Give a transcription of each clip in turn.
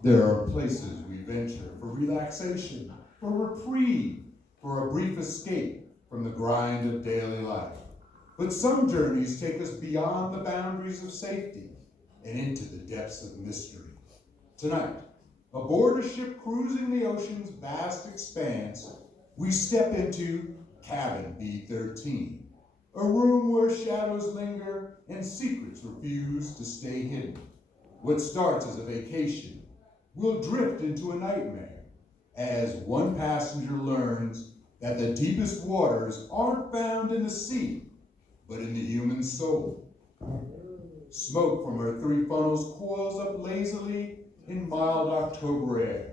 There are places we venture for relaxation, for reprieve, for a brief escape from the grind of daily life. But some journeys take us beyond the boundaries of safety and into the depths of mystery. Tonight, aboard a ship cruising the ocean's vast expanse, we step into Cabin B13, a room where shadows linger and secrets refuse to stay hidden. What starts as a vacation will drift into a nightmare as one passenger learns that the deepest waters aren't found in the sea, but in the human soul. Smoke from her 3 funnels coils up lazily in mild October air.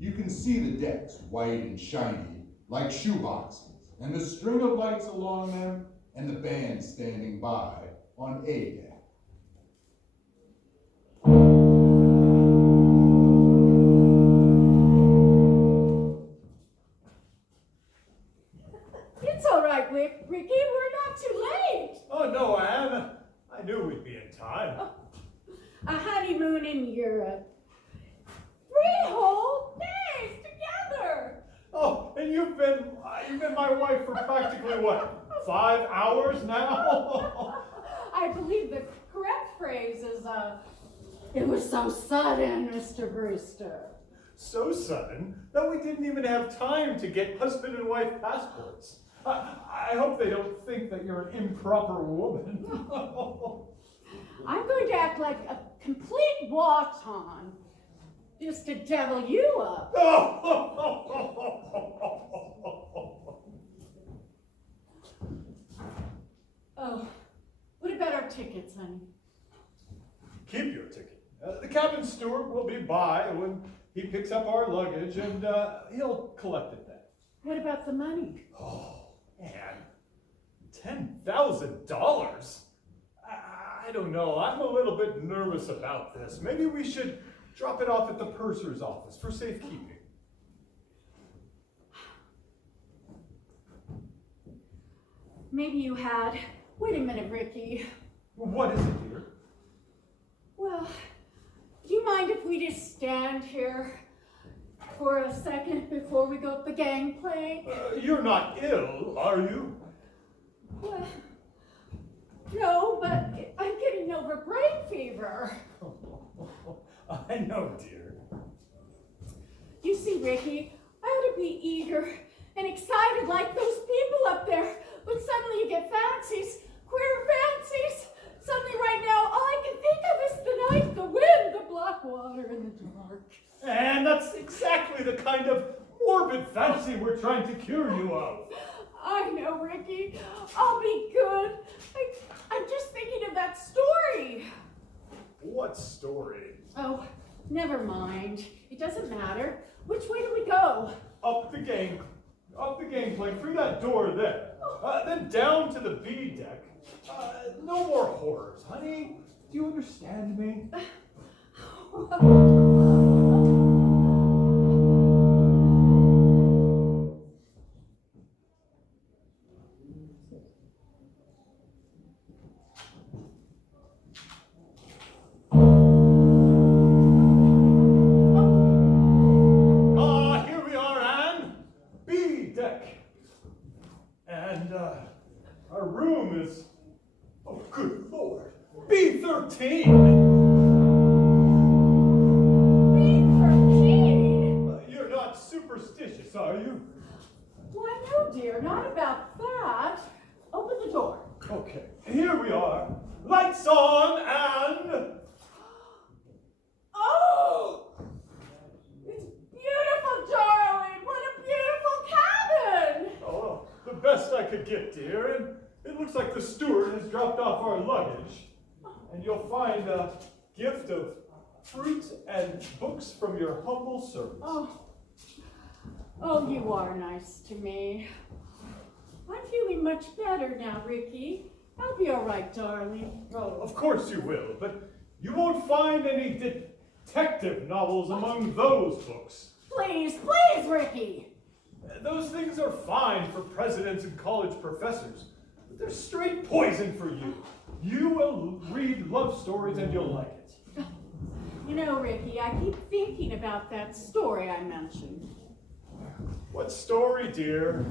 You can see the decks white and shiny like shoeboxes, and the string of lights along them, and the band standing by on A deck. It's all right, Ricky. We're not too late. Oh, no, Anne. I knew we'd be in time. Oh, a honeymoon in Europe. 3 whole days together. Oh, and you've been my wife for practically, what, 5 hours now? I believe the correct phrase is, it was so sudden, Mr. Brewster. So sudden that we didn't even have time to get husband and wife passports. I hope they don't think that you're an improper woman. I'm going to act like a complete wanton just to devil you up. Oh, what about our tickets, honey? Keep your ticket. The cabin steward will be by when he picks up our luggage, and he'll collect it then. What about the money? Oh, man. $10,000? I don't know. I'm a little bit nervous about this. Maybe we should drop it off at the purser's office for safekeeping. Maybe you had. Wait a minute, Ricky. What is it, dear? Well, do you mind if we just stand here for a second before we go up the gangplank? You're not ill, are you? Well, no, but I'm getting over brain fever. I know, dear. You see, Ricky, I ought to be eager and excited like those people up there, but suddenly you get fancies, queer fancies. Suddenly right now, all I can think of is the night, the wind, the black water, and the dark. And that's exactly the kind of morbid fancy we're trying to cure you of. I know, Ricky. I'll be good. I'm just thinking of that story. What story? Oh, never mind. It doesn't matter. Which way do we go? Up the gangplank, through that door there. Then down to the B deck. No more horrors, honey. Do you understand me? Here we are, Anne. B deck. And our room is, oh, good Lord, B13. B13? You're not superstitious, are you? Why, no, dear, not about that. Open the door. Okay, here we are. Lights on, and... Oh! It's beautiful, darling! What a beautiful cabin! Oh, the best I could get, dear, and it looks like the steward has dropped off our luggage. And you'll find a gift of fruit and books from your humble servant. Oh, you are nice to me. I'm feeling much better now, Ricky. I'll be all right, darling. Well, of course you will, but you won't find any detective novels among those books. Please, Ricky! Those things are fine for presidents and college professors, but they're straight poison for you. You will read love stories and you'll like it. You know, Ricky, I keep thinking about that story I mentioned. What story, dear?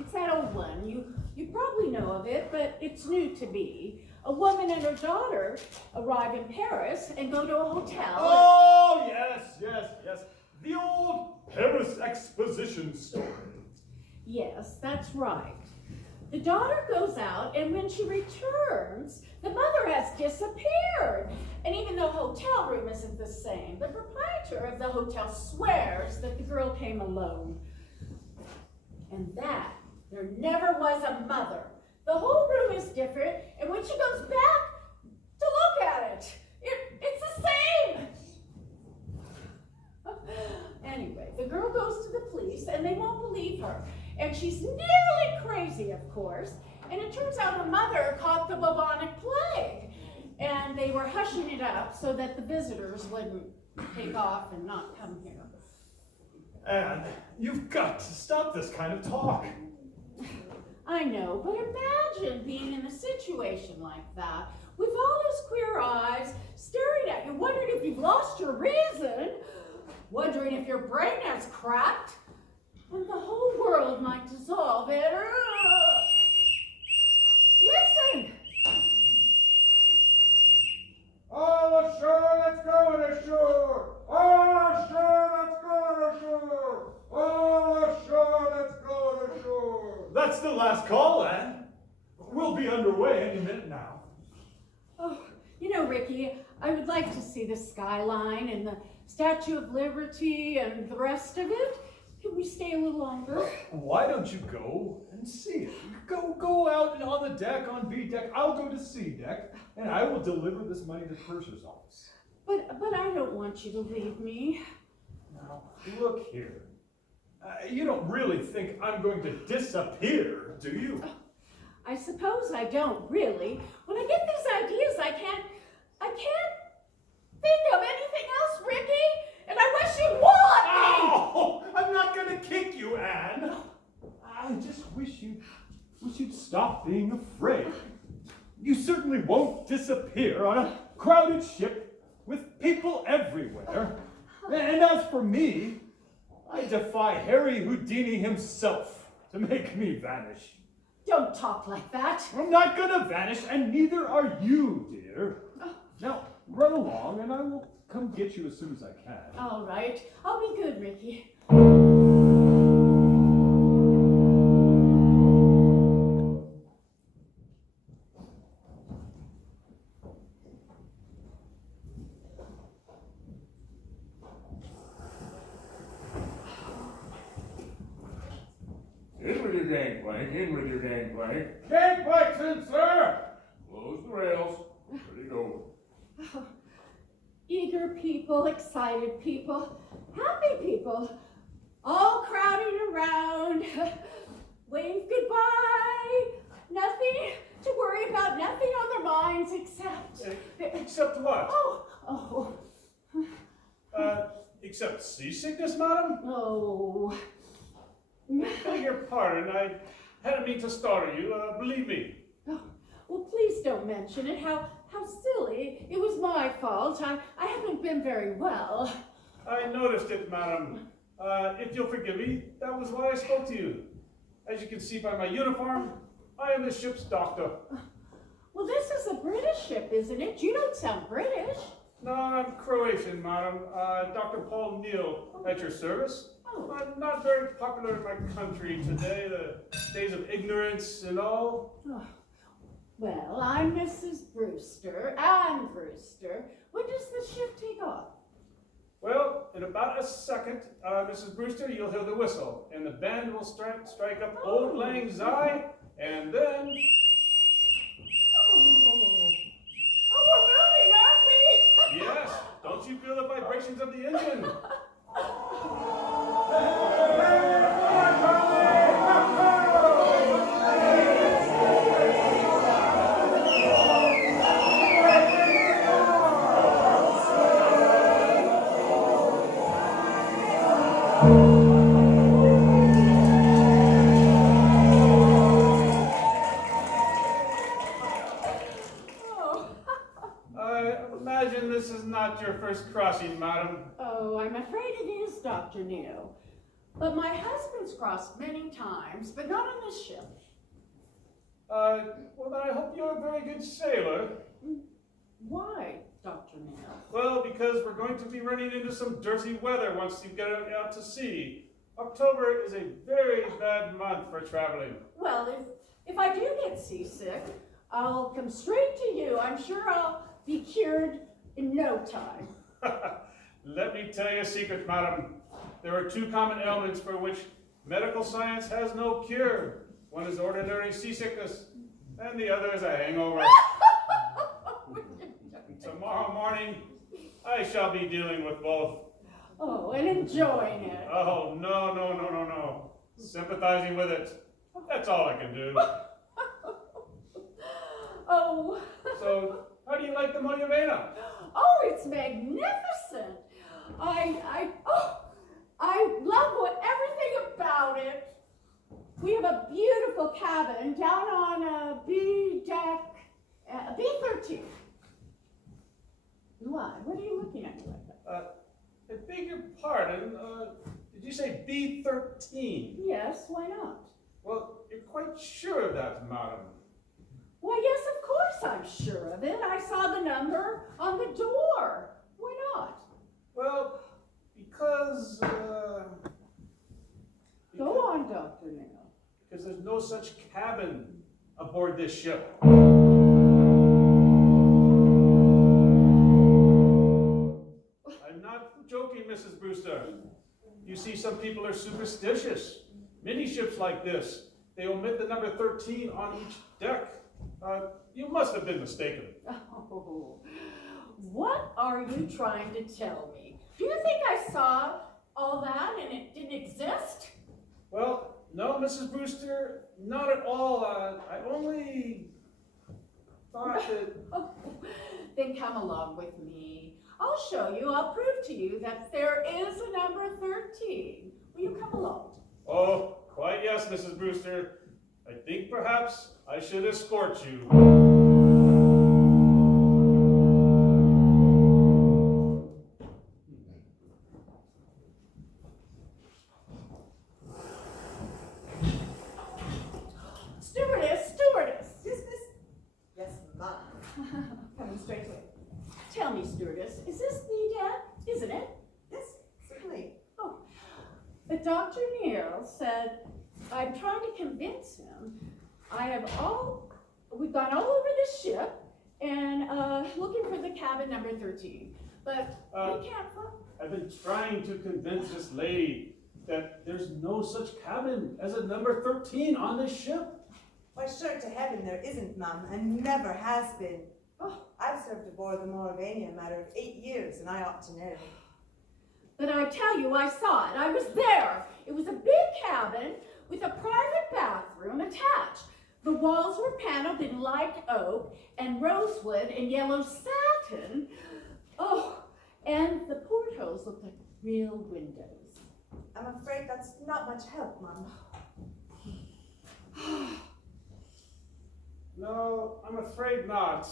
It's that old one. You probably know of it, but it's new to me. A woman and her daughter arrive in Paris and go to a hotel. Oh, yes. The old Paris exposition story. Yes, that's right. The daughter goes out, and when she returns, the mother has disappeared. And even though hotel room isn't the same, the proprietor of the hotel swears that the girl came alone. And that there never was a mother. The whole room is different, and when she goes back to look at it, it's the same. Anyway, the girl goes to the police, and they won't believe her. And she's nearly crazy, of course. And it turns out her mother caught the bubonic plague. And they were hushing it up so that the visitors wouldn't take off and not come here. Anne, you've got to stop this kind of talk. I know, but imagine being in a situation like that, with all those queer eyes staring at you, wondering if you've lost your reason, wondering if your brain has cracked, and the whole world might dissolve and... Listen! All ashore that's going ashore! All ashore that's going ashore! All ashore that's going ashore! That's the last call, Anne. We'll be underway any minute now. Oh, you know, Ricky, I would like to see the skyline and the Statue of Liberty and the rest of it. Can we stay a little longer? Why don't you go and see it? Go out and on the deck, on B deck. I'll go to C deck, and I will deliver this money to Purser's office. But I don't want you to leave me. Now, look here. You don't really think I'm going to disappear, do you? I suppose I don't really. When I get these ideas, I can't think of anything else, Ricky. And I wish you'd want me. Ow! I'm not going to kick you, Anne. I just wish you'd stop being afraid. You certainly won't disappear on a crowded ship with people everywhere. And as for me, I defy Harry Houdini himself to make me vanish. Don't talk like that. I'm not going to vanish, and neither are you, dear. Now, run along, and I will come get you as soon as I can. All right. I'll be good, Ricky. In with your gangplank, in with your gangplank. Gangplank's in, sir! Close the rails. Ready to go. Eager people, excited people, happy people, all crowding around. Wave goodbye. Nothing to worry about, nothing on their minds except... Except what? Oh. Except seasickness, madam? Oh. Beg your pardon, I hadn't mean to startle you, believe me. Oh, well, please don't mention it. How silly. It was my fault. I haven't been very well. I noticed it, madam. If you'll forgive me, that was why I spoke to you. As you can see by my uniform, I am the ship's doctor. Well, this is a British ship, isn't it? You don't sound British. No, I'm Croatian, madam. Dr. Paul Neal, at your service. Oh. I'm not very popular in my country today, the days of ignorance and all. Oh. Well, I'm Mrs. Brewster, Anne Brewster. When does the ship take off? Well, in about a second, Mrs. Brewster, you'll hear the whistle, and the band will strike up Old Lang Syne, and then... Oh, we're moving, aren't we? Yes, don't you feel the vibrations of the engine? imagine this is not your first crossing, madam. Oh, I'm afraid it is, Dr. Neal. But my husband's crossed many times, but not on this ship. Well, then I hope you're a very good sailor. Why, Dr. Neal? Well, because we're going to be running into some dirty weather once you get out to sea. October is a very bad month for traveling. Well, if I do get seasick, I'll come straight to you. I'm sure I'll be cured in no time. Let me tell you a secret, madam. There are two common ailments for which medical science has no cure. One is ordinary seasickness, and the other is a hangover. Tomorrow morning, I shall be dealing with both. Oh, and enjoying it. Oh, no. Sympathizing with it. That's all I can do. Oh. So, how do you like the Moyavena? Oh, it's magnificent. I love everything about it. We have a beautiful cabin down on B deck, B13. Why? What are you looking at me like that? I beg your pardon, did you say B13? Yes, why not? Well, you're quite sure of that, madam. Why, yes, of course I'm sure of it. I saw the number on the door. Why not? Well, because Go on, Dr. Neal. Because there's no such cabin aboard this ship. I'm not joking, Mrs. Brewster. You see, some people are superstitious. Many ships like this, they omit the number 13 on each deck. You must have been mistaken. Oh, what are you trying to tell me? Do you think I saw all that and it didn't exist? Well, no, Mrs. Brewster, not at all. I only thought that... Oh, then come along with me. I'll show you, I'll prove to you that there is a number 13. Will you come along? Oh, quite yes, Mrs. Brewster. I think perhaps I should escort you. Stewardess! Yes, ma'am. Coming straight to it. Tell me, stewardess, is this the deck? Isn't it? Yes, certainly. Oh, but Dr. Neal said, I'm trying to convince him. We've gone all over the ship and looking for the cabin number 13, but we can't find. I've been trying to convince this lady that there's no such cabin as a number 13 on this ship. Why, sure to heaven there isn't, ma'am, and never has been. Oh. I've served aboard the Mauravania a matter of 8 years, and I ought to know. But I tell you, I saw it. I was there. It was a big cabin with a private bathroom attached. The walls were paneled in light oak and rosewood and yellow satin. Oh, and the portholes looked like real windows. I'm afraid that's not much help, ma'am. No, I'm afraid not.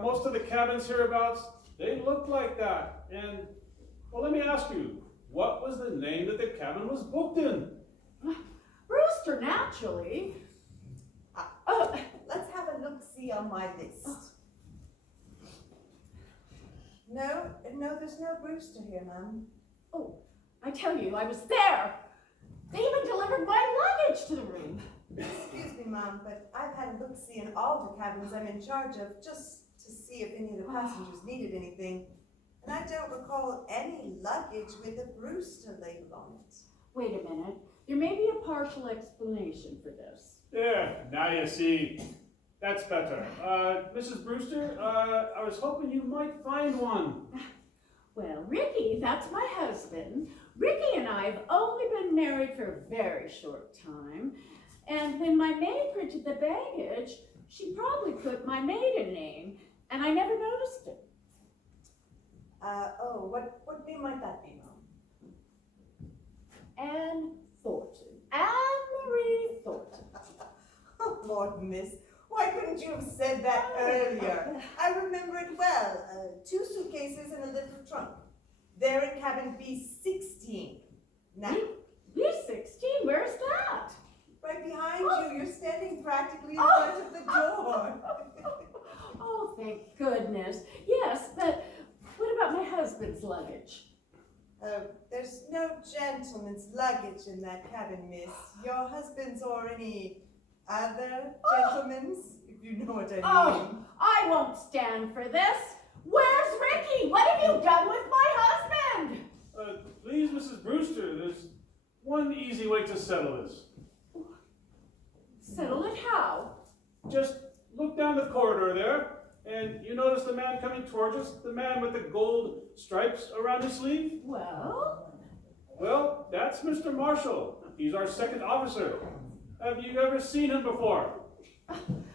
Most of the cabins hereabouts, they look like that. And, well, let me ask you, what was the name that the cabin was booked in? Brewster, naturally. Let's have a look-see on my list. No, there's no Brewster here, ma'am. Oh, I tell you, I was there. They even delivered my luggage to the room. Excuse me, ma'am, but I've had a look-see in all the cabins I'm in charge of, just to see if any of the passengers needed anything. And I don't recall any luggage with a Brewster label on it. Wait a minute. There may be a partial explanation for this. There, now you see. That's better. Mrs. Brewster, I was hoping you might find one. Well, Ricky, that's my husband. Ricky and I have only been married for a very short time. And when my maid printed the baggage, she probably put my maiden name, and I never noticed it. What name might that be, ma'am? Anne Thornton. Anne Marie Thornton. Oh, Lord, miss, Why couldn't you have said that earlier? I remember it well. 2 suitcases and a little trunk. They're in cabin B16. Now, B16? Where's that? right behind you. You're standing practically in front of the door. Oh, thank goodness. Yes, but what about my husband's luggage? There's no gentleman's luggage in that cabin, miss. Your husband's or any other gentleman's, if you know what I mean. Oh, I won't stand for this. Where's Ricky? What have you done with my husband? Please, Mrs. Brewster, there's one easy way to settle this. Settle it how? Just look down the corridor there, and you notice the man coming towards us, the man with the gold stripes around his sleeve? Well, That's Mr. Marshall. He's our second officer. Have you ever seen him before?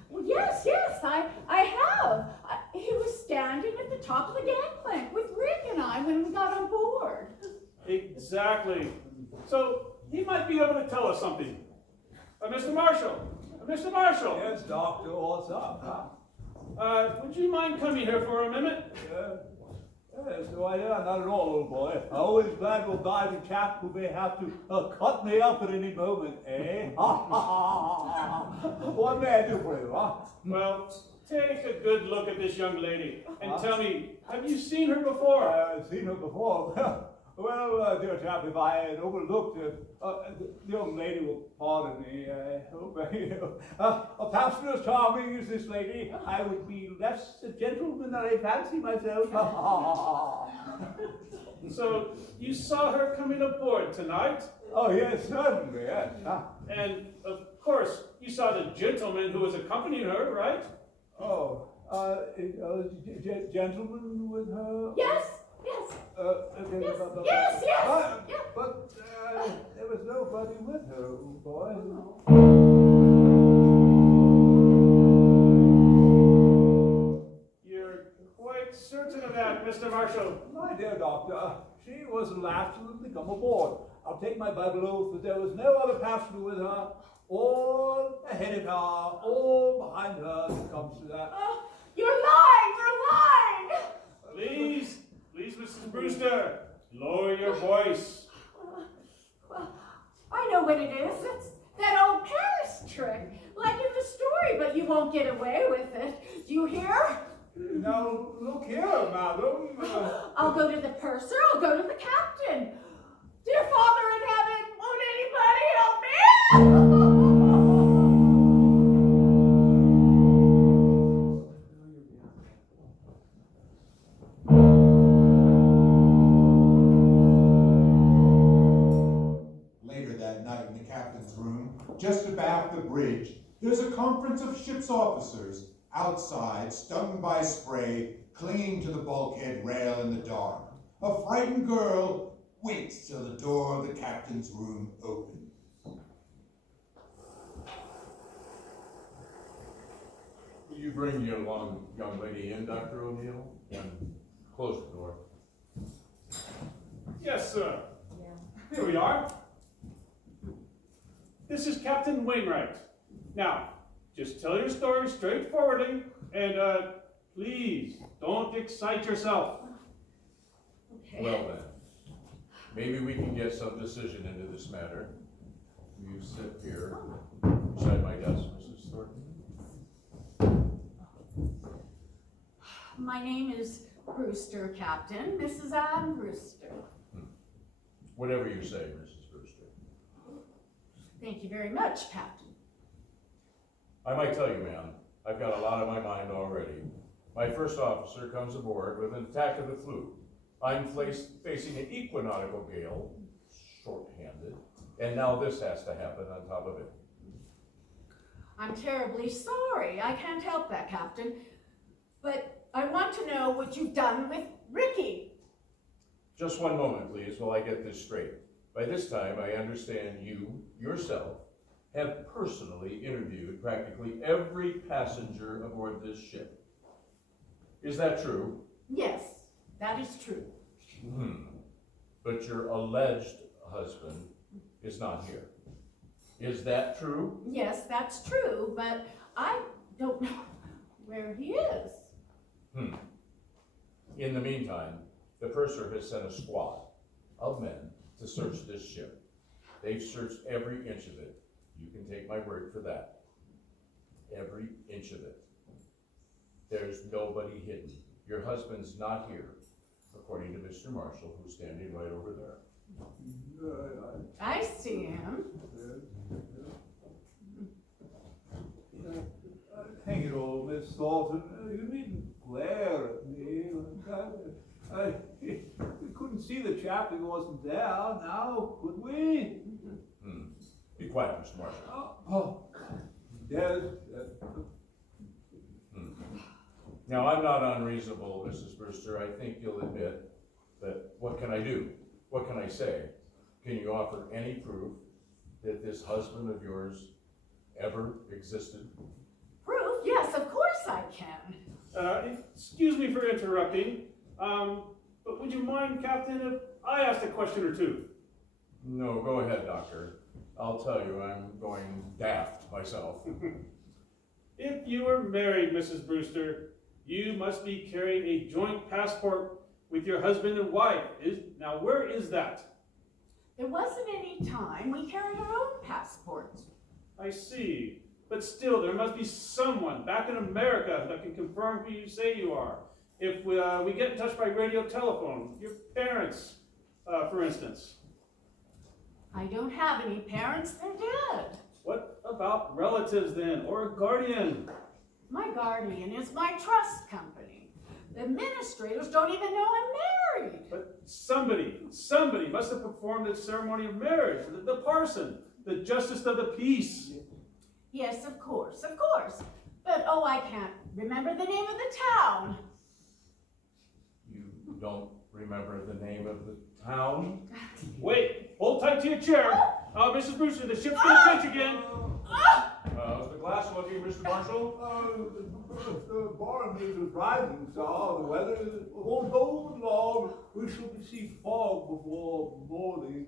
well, yes, I have. He was standing at the top of the gangplank with Rick and I when we got on board. Exactly. So he might be able to tell us something. Mr. Marshall! Mr. Marshall! Yes, Doctor, what's up, Would you mind coming here for a minute? Yes, why, not at all, old boy. I'm always glad to oblige a chap who may have to cut me up at any moment, eh? What may I do for you, huh? Well, take a good look at this young lady and tell me, have you seen her before? I've seen her before. Well, dear chap, if I had overlooked the young lady will pardon me. I hope a pastor as charming as this lady, I would be less a gentleman than I fancy myself. So you saw her coming aboard tonight? Oh, yes, certainly, yes. And of course, you saw the gentleman who was accompanying her, right? Oh, gentleman with her? Yes. Okay, Yes. but there was nobody with her, old boy. You're quite certain of that, Mr. Marshall? My dear doctor, she was the last to come aboard. I'll take my Bible oath that there was no other passenger with her, or ahead of her, or behind her, if it comes to that. Oh, you're lying. Please, Mrs. Brewster, lower your voice. Well, I know what it is. It's that old Paris trick, like in the story, but you won't get away with it. Do you hear? Now, look here, madam. I'll go to the purser. I'll go to the captain. Dear Father in heaven, won't anybody help me? Later that night in the captain's room, just abaft the bridge, there's a conference of ship's officers outside, stung by spray, clinging to the bulkhead rail in the dark. A frightened girl waits till the door of the captain's room opens. Will you bring your young lady in, Dr. O'Neill, and close the door? Yes, sir. Here we are. This is Captain Wainwright. Now, just tell your story straightforwardly, and please don't excite yourself. Okay. Well then, maybe we can get some decision into this matter. You sit here beside my desk, Mrs. Thornton. My name is Brewster, Captain. Mrs. Ann Brewster. Whatever you say, Mrs. Brewster. Thank you very much, Captain. I might tell you, ma'am, I've got a lot on my mind already. My first officer comes aboard with an attack of the flu. I'm facing an equinautical gale, short-handed, and now this has to happen on top of it. I'm terribly sorry. I can't help that, Captain. But I want to know what you've done with Ricky. Just one moment, please, while I get this straight. By this time, I understand you, yourself, have personally interviewed practically every passenger aboard this ship. Is that true? Yes, that is true. But your alleged husband is not here. Is that true? Yes, that's true, but I don't know where he is. In the meantime, the purser has sent a squad of men to search this ship. They've searched every inch of it. You can take my word for that. Every inch of it. There's nobody hidden. Your husband's not here, according to Mr. Marshall, who's standing right over there. I see him. Hang it all, Miss Thornton. You needn't glare at me. We couldn't see the chap that wasn't there, now, could we? Be quiet, Mr. Marshall. Oh, yes. Now, I'm not unreasonable, Mrs. Brewster. I think you'll admit that what can I do? What can I say? Can you offer any proof that this husband of yours ever existed? Proof? Yes, of course I can. Excuse me for interrupting, but would you mind, Captain, if I asked a question or two? No, go ahead, Doctor. I'll tell you, I'm going daft myself. If you were married, Mrs. Brewster, you must be carrying a joint passport with your husband and wife. Now, where is that? There wasn't any time. We carried our own passports. I see. But still, there must be someone back in America that can confirm who you say you are. If we get in touch by radio telephone, your parents, for instance. I don't have any parents. They're dead. What about relatives then, or a guardian? My guardian is my trust company. The administrators don't even know I'm married. But somebody must have performed the ceremony of marriage. The parson, the justice of the peace. Yes, of course. But, oh, I can't remember the name of the town. You don't remember the name of the town? Wait, hold tight to your chair. Mrs. Brewster, the ship's gonna pitch again. How's the glass looking, Mr. Marshall? The barometer is rising, sir. The weather won't hold long. We shall see fog before morning.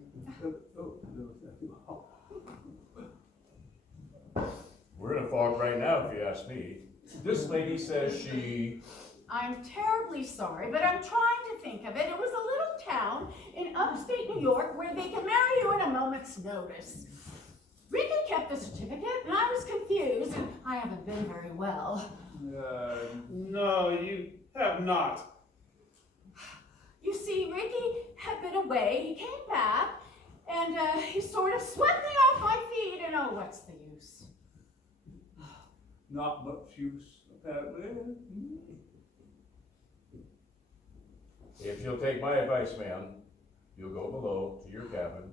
We're in a fog right now, if you ask me. This lady says she... I'm terribly sorry, but I'm trying to think of it. It was a little town in upstate New York where they can marry you in a moment's notice. Ricky kept the certificate, and I was confused, and I haven't been very well. No, you have not. You see, Ricky had been away. He came back, and he sort of swept me off my feet, and oh, what's the use? Not much use, apparently. If you'll take my advice, ma'am, you'll go below to your cabin,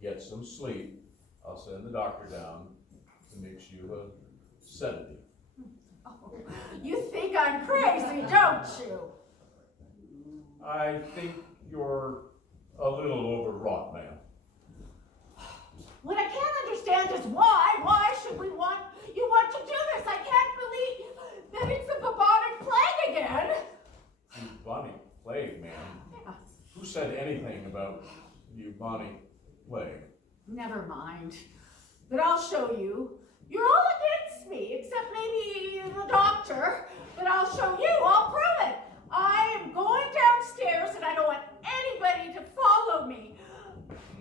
get some sleep. I'll send the doctor down to mix you a sedative. Oh, you think I'm crazy, don't you? I think you're a little overwrought, ma'am. What I can't understand is why should you want to do this? I can't believe that it's the bubonic plague again. Bubonic plague, ma'am? Yeah. Who said anything about bubonic plague? Never mind. But I'll show you. You're all against me, except maybe the doctor. But I'll show you. I'll prove it. I am going downstairs, and I don't want anybody to follow me.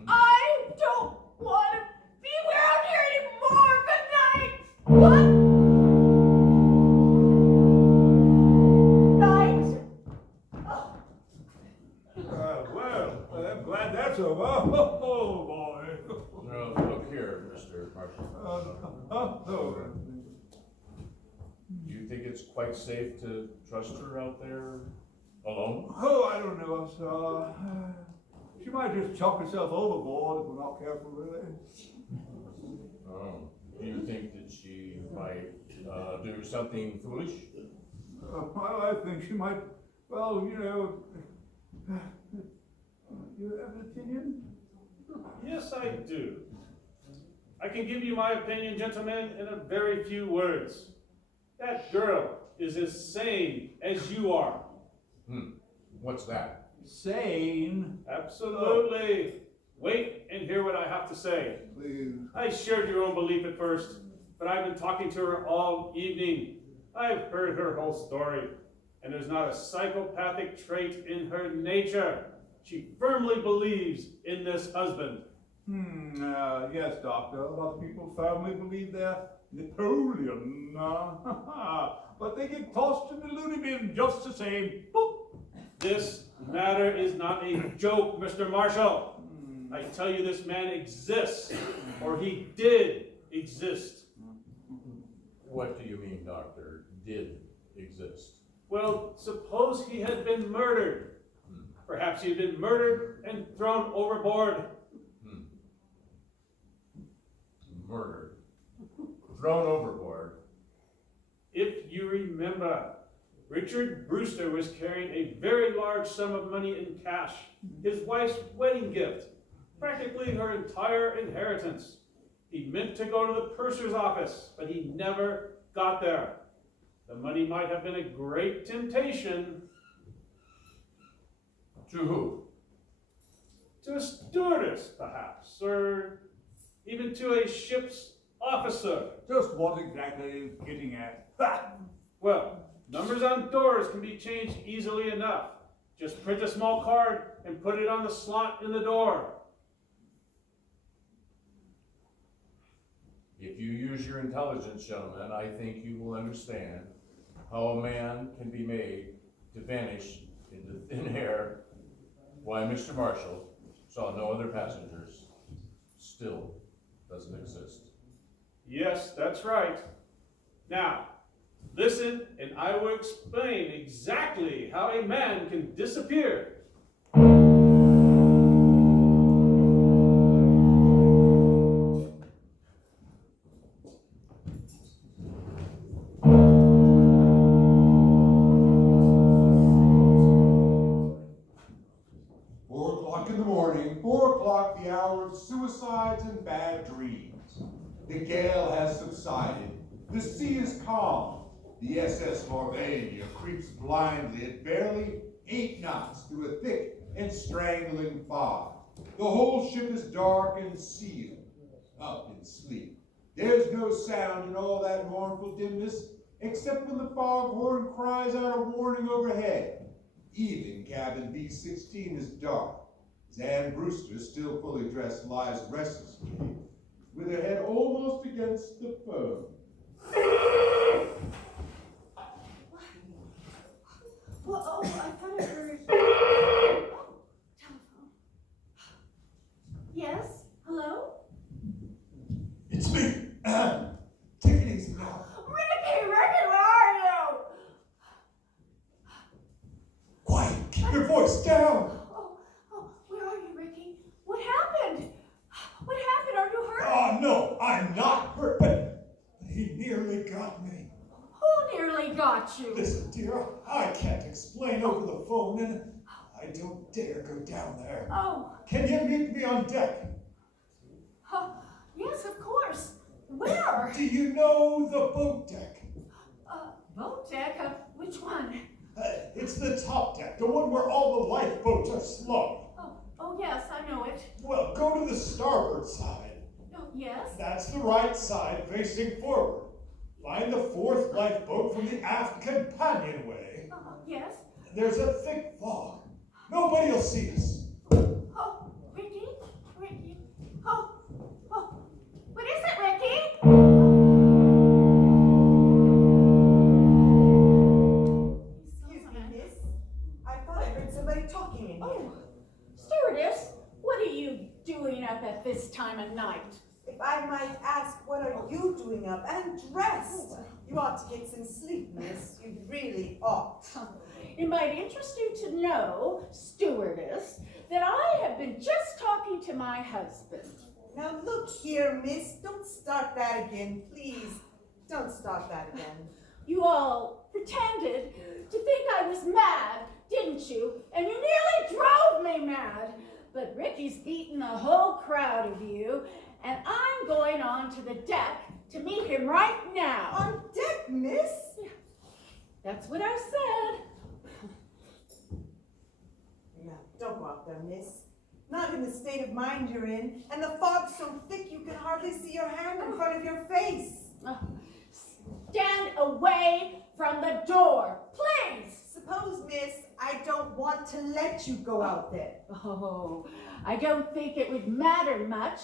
I don't want to be around here anymore. Good night. What? Night. Well, I'm glad that's over. Oh, boy. No, look here, Mr. Marshall. Do you think it's quite safe to trust her out there alone? Oh, I don't know, sir. She might just chuck herself overboard if we're not careful, really. Oh, do you think that she might do something foolish? Well, I think she might, well, you know, you have an opinion? Yes, I do. I can give you my opinion, gentlemen, in a very few words. That girl is as sane as you are. What's that? Sane? Absolutely. Wait and hear what I have to say. Please. I shared your own belief at first, but I've been talking to her all evening. I've heard her whole story, and there's not a psychopathic trait in her nature. She firmly believes in this husband. Yes, Doctor. A lot of people firmly believe they're Napoleon. But they get tossed in the loony bin just the same. Boop. This matter is not a joke, Mr. Marshall. I tell you, this man exists, or he did exist. What do you mean, Doctor? Did exist? Well, suppose he had been murdered. Perhaps he had been murdered and thrown overboard. Murdered. Thrown overboard. If you remember, Richard Brewster was carrying a very large sum of money in cash, his wife's wedding gift, practically her entire inheritance. He meant to go to the purser's office, but he never got there. The money might have been a great temptation. To who? To a stewardess, perhaps, or even to a ship's officer. Just what exactly are you getting at? Ha! Well, numbers on doors can be changed easily enough. Just print a small card and put it on the slot in the door. If you use your intelligence, gentlemen, I think you will understand how a man can be made to vanish into thin air, why Mr. Marshall saw no other passengers, still doesn't exist. Yes, that's right. Now, listen, and I will explain exactly how a man can disappear. In the morning, 4 o'clock, the hour of suicides and bad dreams. The gale has subsided. The sea is calm. The SS Morvania creeps blindly at barely 8 knots through a thick and strangling fog. The whole ship is dark and sealed, up in sleep. There's no sound in all that mournful dimness, except when the foghorn cries out a warning overhead. Even cabin B-16 is dark. Anne Brewster, still fully dressed, lies restlessly, with her head almost against the phone. Well, oh, I thought I heard. Oh, telephone. Yes? Hello? It's me. Take it easy now. Ricky, where are you? Quiet. Keep your voice down. Where are you, Ricky? What happened? What happened? Are you hurt? Oh, no, I'm not hurt, but he nearly got me. Who nearly got you? Listen, dear, I can't explain over the phone, and I don't dare go down there. Oh. Can you meet me on deck? Yes, of course. Where? Do you know the boat deck? Boat deck? Which one? It's the top deck, the one where all the lifeboats are slung. Oh, yes, I know it. Well, go to the starboard side. Oh, yes? That's the right side facing forward. Find the 4th lifeboat from the aft companionway. Yes? There's a thick fog. Nobody will see us. Oh, Ricky? Ricky? Oh, what is it, Ricky? Excuse me, miss. I thought I heard somebody talking in here. Oh, stewardess, what are you doing up at this time of night? If I might ask, what are you doing up and dressed? You ought to get some sleep, miss. You really ought. It might interest you to know, stewardess, that I have been just talking to my husband. Now look here, miss. Don't start that again, please. Don't start that again. You all pretended to think I was mad, didn't you? And you nearly drove me mad. But Ricky's beaten the whole crowd of you, and I'm going on to the deck to meet him right now. On deck, miss? That's what I said. No, don't go out there, miss. Not in the state of mind you're in, and the fog's so thick you can hardly see your hand in front of your face. Stand away from the door, please. Suppose, miss, I don't want to let you go out there. Oh, I don't think it would matter much.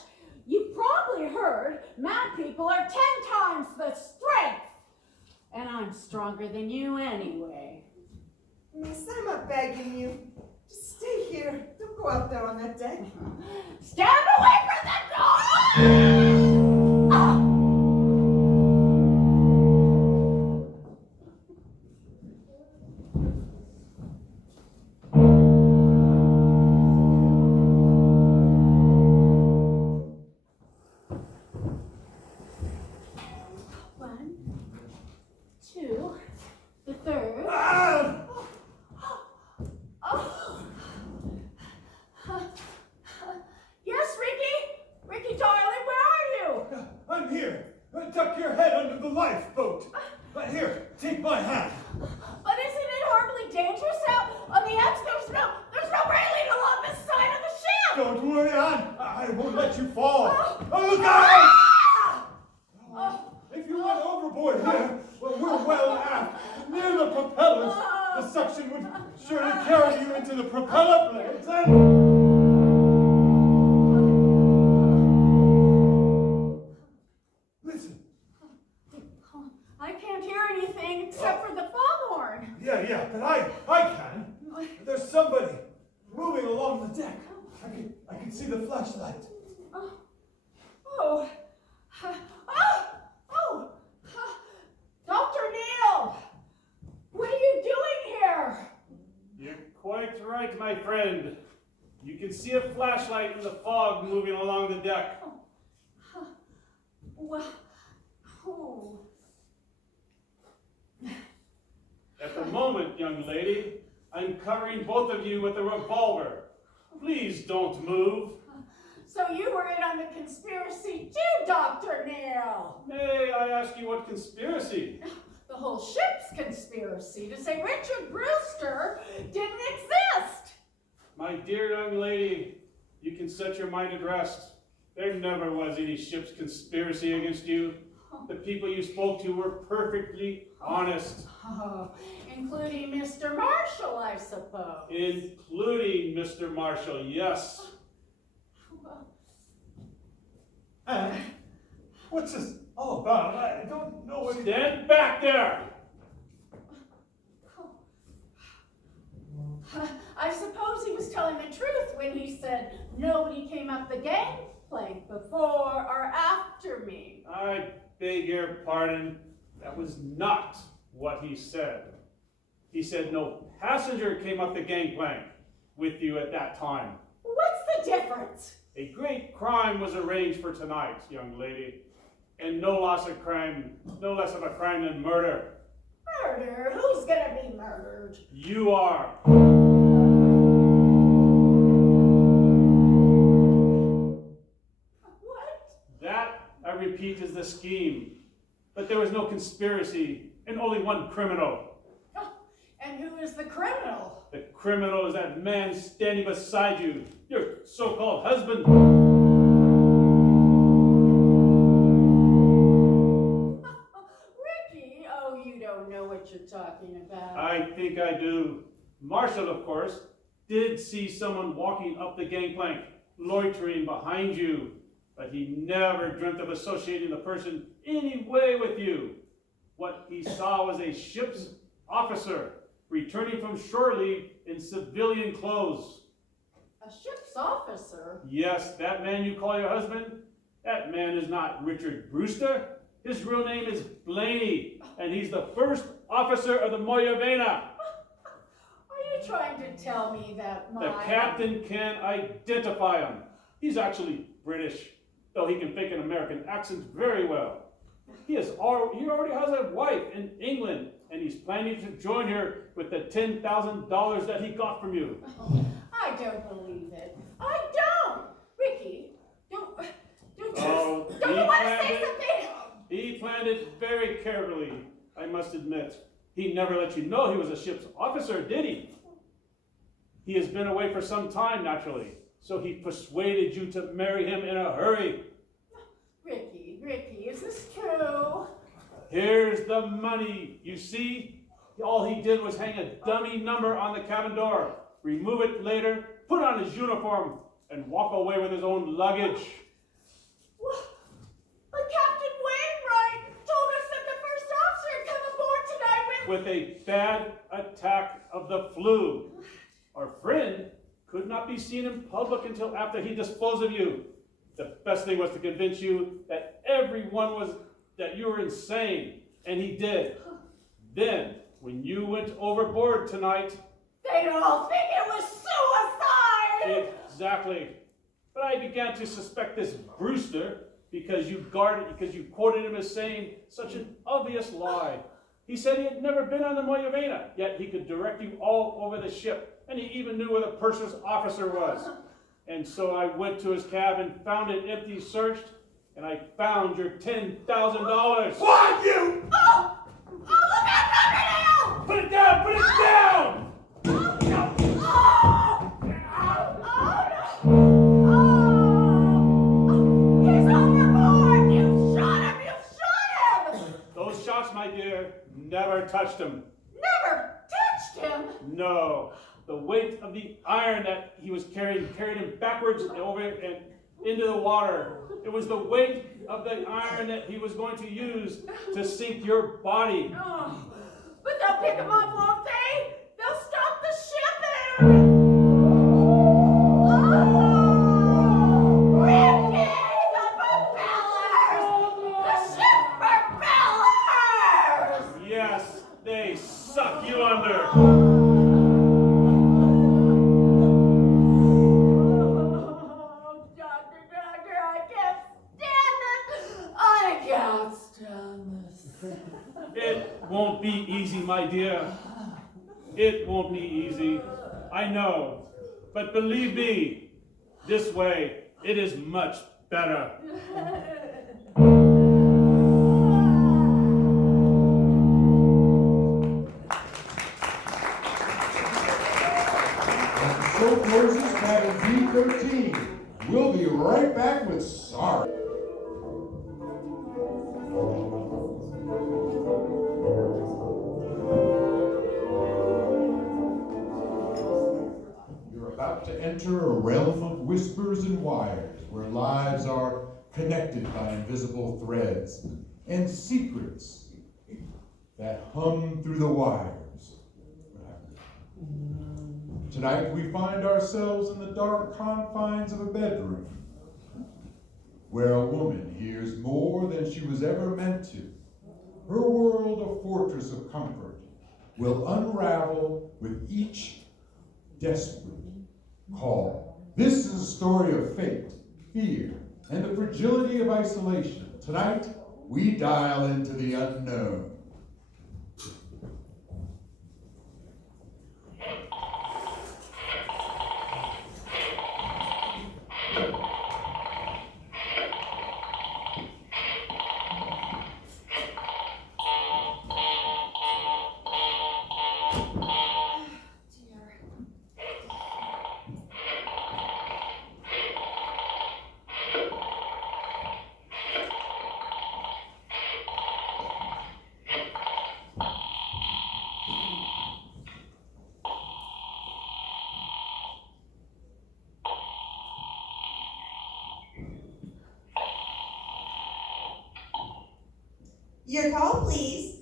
You probably heard mad people are 10 times the strength. And I'm stronger than you anyway. Miss, I'm not begging you. Just stay here. Don't go out there on that deck. Stand away from the door! Ah! One, two, the third. Yes, Ricky? Ricky, darling, where are you? I'm here. Tuck your head under the lifeboat. Here, take my hand. But isn't it horribly dangerous out on the edge? There's no railing along the side of the ship. Don't worry, Anne. I won't let you fall. Oh, look out! If you went overboard here, well, we're well aft, near the propellers. The suction would surely carry you into the propeller blades and... Listen. I can't hear anything except for the foghorn. Yeah, but I can. There's somebody moving along the deck. I can see the flashlight. Dr. Neal! What are you doing here? You're quite right, my friend. You can see a flashlight in the fog moving along the deck. At the moment, young lady, I'm covering both of you with a revolver. Please don't move. So you were in on the conspiracy too, Dr. Neal. May I ask you what conspiracy? The whole ship's conspiracy to say Richard Brewster didn't exist. My dear young lady, you can set your mind at rest. There never was any ship's conspiracy against you. The people you spoke to were perfectly honest. Including Mr. Marshall, I suppose. Including Mr. Marshall, yes. Anne, what's this all about? I don't know what... Stand back there! I suppose he was telling the truth when he said nobody came up the gangplank before or after me. I beg your pardon. That was not what he said. He said no passenger came up the gangplank with you at that time. What's the difference? A great crime was arranged for tonight, young lady. And no less of a crime than murder. Murder? Who's gonna be murdered? You are. What? That, I repeat, is the scheme. But there was no conspiracy, and only one criminal. And who is the criminal? The criminal is that man standing beside you, your so-called husband. Ricky, oh, you don't know what you're talking about. I think I do. Marshall, of course, did see someone walking up the gangplank, loitering behind you, but he never dreamt of associating the person any way with you. What he saw was a ship's officer returning from shore leave in civilian clothes. A ship's officer? Yes, that man you call your husband, that man is not Richard Brewster. His real name is Blaney, and he's the first officer of the Moyavena. Are you trying to tell me that The captain can identify him. He's actually British, though he can fake an American accent very well. He already has a wife in England, and he's planning to join her with the $10,000 that he got from you. I don't believe it. I don't. Ricky, don't you want to say something? He planned it very carefully, I must admit. He never let you know he was a ship's officer, did he? He has been away for some time, naturally, so he persuaded you to marry him in a hurry. Ricky, is This is true. Here's the money. You see, all he did was hang a dummy number on the cabin door, remove it later, put on his uniform, and walk away with his own luggage. Well, but Captain Wainwright told us that the first officer had come aboard tonight With a bad attack of the flu. Our friend could not be seen in public until after he disposed of you. The best thing was to convince you that that you were insane, and he did. Then, when you went overboard tonight, They'd all think it was suicide! exactly. But I began to suspect this Brewster because you quoted him as saying such an obvious lie. He said he had never been on the Moyavena, yet he could direct you all over the ship, and he even knew where the purser's officer was. And so I went to his cabin, found it empty, searched, and I found your $10,000. What, you? Oh! Oh, look out, Riverdale! Put it down! Put it down! Oh, no! He's overboard! You shot him! You shot him! Those shots, my dear, never touched him. Never touched him! No. The weight of the iron that he was carrying carried him backwards and over and into the water. It was the weight of the iron that he was going to use to sink your body. Oh, but they'll pick him up, won't they? They'll stop the ship and... Oh! Ricky! The propellers! The ship propellers! Yes, they suck you under. Doctor, I can't stand this. It won't be easy, my dear. It won't be easy. I know. But believe me, this way, it is much better. So closes cabin B13. We'll be right back with Sorry. You're about to enter a realm of whispers and wires where lives are connected by invisible threads and secrets that hum through the wires. Tonight we find ourselves in the dark confines of a bedroom where a woman hears more than she was ever meant to. Her world, a fortress of comfort, will unravel with each desperate call. This is a story of fate, fear, and the fragility of isolation. Tonight, we dial into the unknown. Your call, please.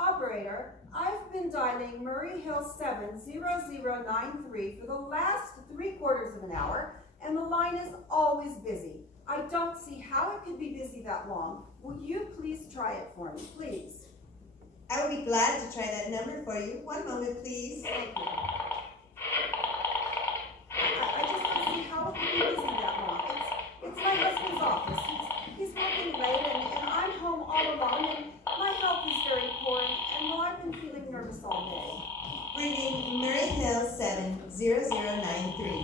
Operator, I've been dialing Murray Hill 70093 for the last 3/4 of an hour, and the line is always busy. I don't see how it could be busy that long. Will you please try it for me, please? I will be glad to try that number for you. One moment, please. Thank you. I just don't see how it could be busy that long. It's my husband's office. He's working late, and I'm home all alone, and my health is very poor, and well, I've been feeling nervous all day. Ringing Murray Hill 70093.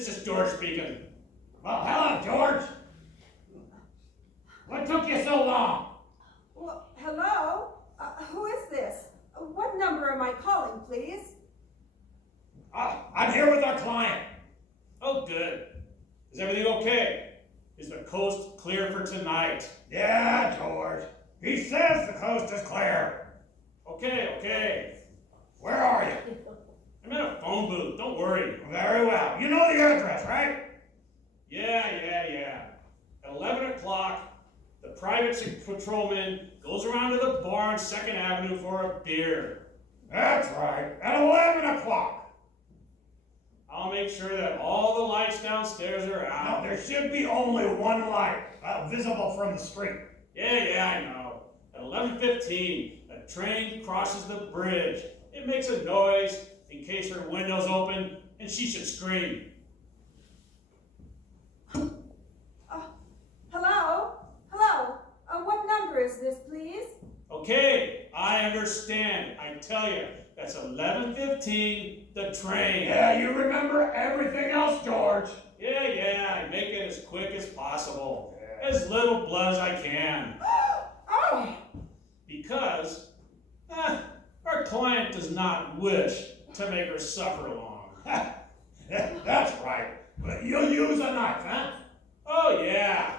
This is George speaking. Well, hello, George. What took you so long? Well, hello? Who is this? What number am I calling, please? I'm here with our client. Oh, good. Is everything okay? Is the coast clear for tonight? Yeah, George. He says the coast is clear. Okay. Where are you? I'm in a phone booth, don't worry. Very well. You know the address, right? Yeah. At 11 o'clock, the private patrolman goes around to the bar on 2nd Avenue for a beer. That's right. At 11 o'clock. I'll make sure that all the lights downstairs are Now, out. there should be only one light visible from the street. Yeah, I know. At 11:15, a train crosses the bridge. It makes a noise in case her window's open and she should scream. Hello? What number is this, please? Okay, I understand. I tell you, that's 11:15, the train. Yeah, you remember everything else, George. Yeah, I make it as quick as possible. As little blood as I can. Oh! Because our client does not wish to make her suffer long. That's right. But you'll use a knife, huh? Oh yeah,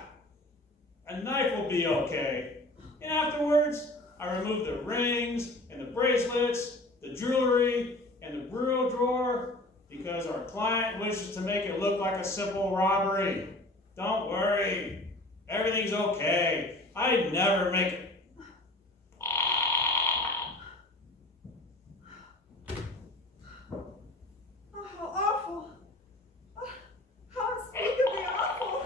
a knife will be okay. And afterwards, I remove the rings and the bracelets, the jewelry, and the bureau drawer because our client wishes to make it look like a simple robbery. Don't worry, everything's okay. I never make it. Oh, how awful. How unspeakably awful.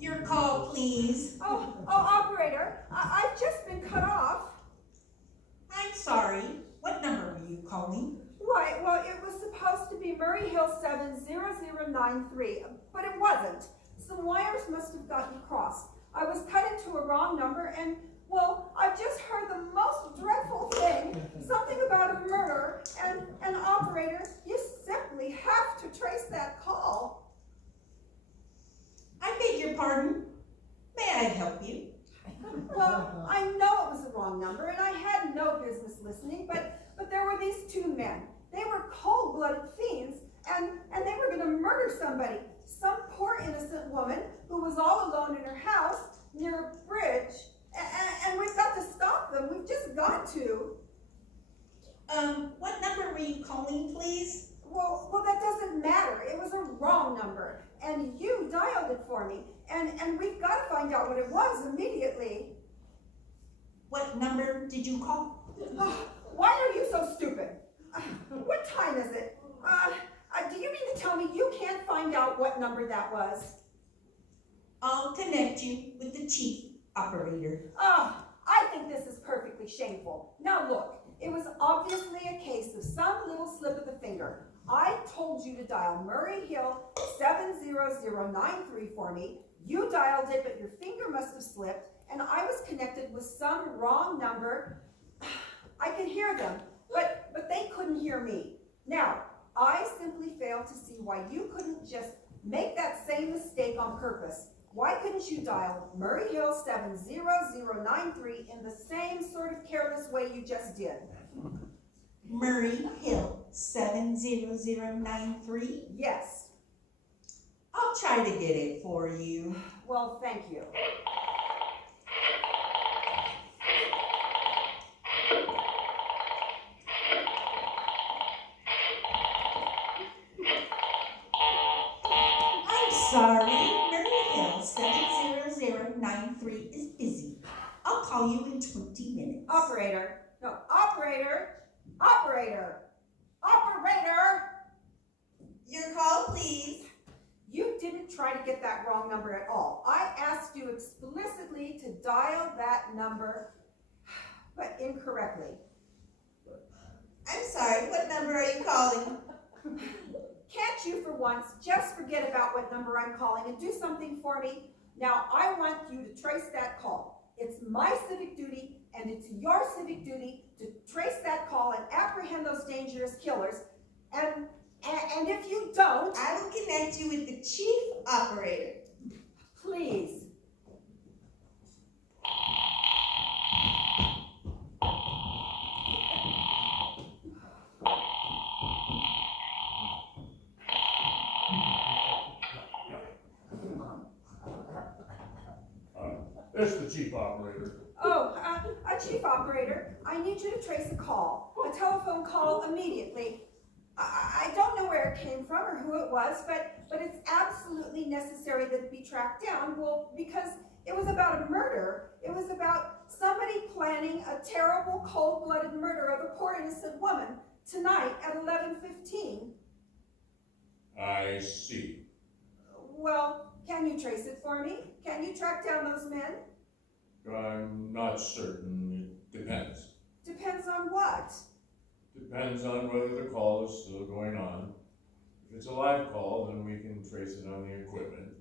Your call, please. Operator, I've just been cut off. I'm sorry. What number were you calling? Why, well, it was supposed to be Murray Hill 70093, but it wasn't. Some wires must have gotten crossed. I was cut into a wrong number and, well, I've just heard the most dreadful thing. Something about a murder, and operator, you simply have to trace that call. I beg your pardon. May I help you? Well, I know it was the wrong number, and I had no business listening, but there were these two men. They were cold-blooded fiends, and they were going to murder somebody. Some poor innocent woman who was all alone in her house near a bridge. And we've got to stop them. We've just got to. What number were you calling, please? Well, that doesn't matter. It was a wrong number, and you dialed it for me. And we've got to find out what it was immediately. What number did you call? Why are you so stupid? What time is it? Do you mean to tell me you can't find out what number that was? I'll connect you with the chief operator. I think this is perfectly shameful. Now look, it was obviously a case of some little slip of the finger. I told you to dial Murray Hill 70093 for me. You dialed it, but your finger must have slipped, and I was connected with some wrong number. I can hear them, but they couldn't hear me. Now, I simply fail to see why you couldn't just make that same mistake on purpose. Why couldn't you dial Murray Hill 70093 in the same sort of careless way you just did? Murray Hill 70093? Yes. I'll try to get it for you. Well, thank you. I'm sorry. Murray Hill 70093 is busy. I'll call you in 20 minutes. Operator. Your call, please. You didn't try to get that wrong number at all. I asked you explicitly to dial that number. but incorrectly. I'm sorry, what number are you calling? Can't you for once just forget about what number I'm calling and do something for me? Now I want you to trace that call. It's my civic duty and it's your civic duty to trace that call and apprehend those dangerous killers. And if you don't, I will connect you with the chief operator. please. It's the chief operator. Oh, chief operator, I need you to trace a call, a telephone call immediately. I don't know where it came from or who it was, but it's absolutely necessary that it be tracked down. Well, because it was about a murder. It was about somebody planning a terrible, cold-blooded murder of a poor innocent woman tonight at 11:15. I see. Well, can you trace it for me? Can you track down those men? I'm not certain. It depends. Depends on what? Depends on whether the call is still going on. If it's a live call, then we can trace it on the equipment.